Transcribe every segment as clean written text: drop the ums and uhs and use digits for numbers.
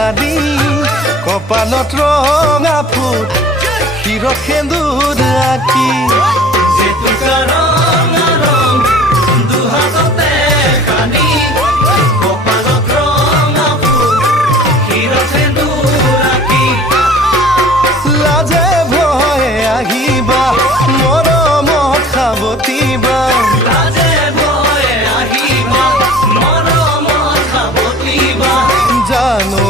হাৰি কপালত ৰঙা ফুট শিৰত সেন্দুৰ আঁকি জেতুকা ৰঙা ৰং দুহাততে সানি কপালত ৰঙা ফুট শিৰত সেন্দুৰ আঁকি লাজে ভয়ে আহিবা মৰমত সাৱটিবা লাজে ভয়ে আহিবা মৰমত সাৱটিবা জানো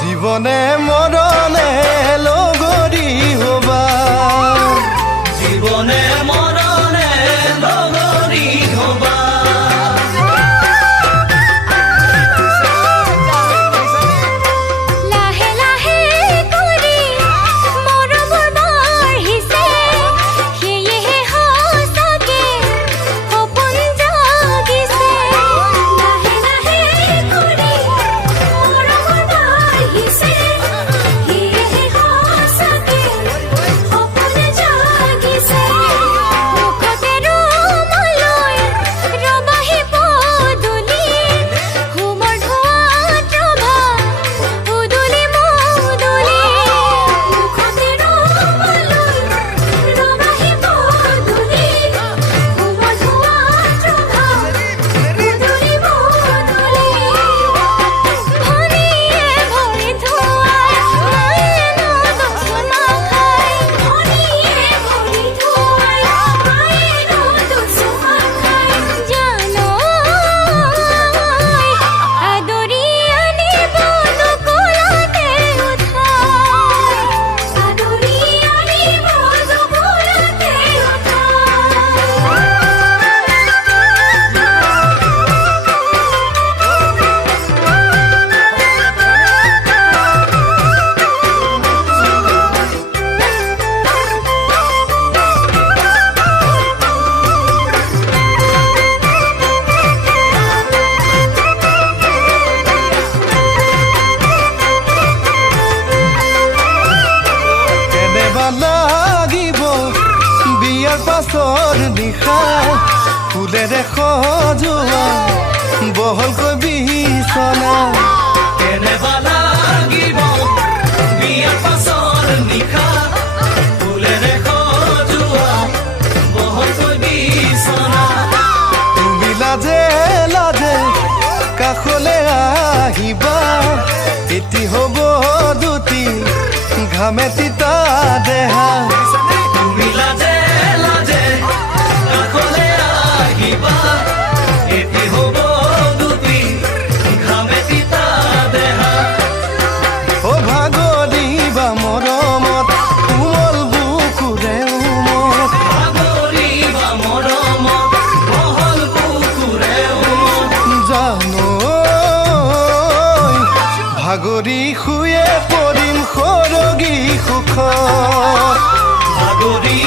জীৱনে মৰণে লগৰী হবা জীৱনে মৰণে লগৰী হবা লাহে লাহে কৰি মৰমৰ বাঢ়িছে সেয়েহে সঁচাকে সপোন জাগিছে লাহে লাহে কৰি মৰমৰ বাঢ়িছে সেয়েহে সঁচাকে সপোন জাগিছে মুখতে ৰুমালৈ ৰবাহি পদূলি হোমৰ ধোঁৱাত ৰভা উদুলি মুদুলি মুখতে ৰুমালৈ ৰবাহি পদূলি হোমৰ ধোঁৱাত ৰভা উদুলি মুদুলি ভৰিয়ে ভৰি ধোঁৱাই মায়েনো দুচুমা খাই ভৰিয়ে ভৰি ধোঁৱাই মায়েনো দুচুমা খাই জানো আদৰি আনিব দুকুলতে উঠাই আদৰি আনিব দুকুলতে কেনেবা লাগিব বিয়াৰ পাছৰ নিশা ফুলেৰে সজোৱা বহলকৈ বিচনা কেনেবা লাগিব বিয়াৰ পাছৰ নিশা ফুলেৰে সজোৱা বহলকৈ বিচনা তুমি লাজে লাজে কাষলৈ আহিবা এটি হ'ব দুটি ঘামে তিতা দেহা তুমি লাজে লাজে কাষলৈ আহিবা এটি হ'ব দুটি ঘামে তিতা দেহা অ ভাগৰিবা মৰমত কোমল বুকুৰে উমত ভাগৰিবা মৰমত বহল বুকুৰে উমত জানো ভাগৰি শুয়ে পৰিম সৰগী সুখত ভাগৰি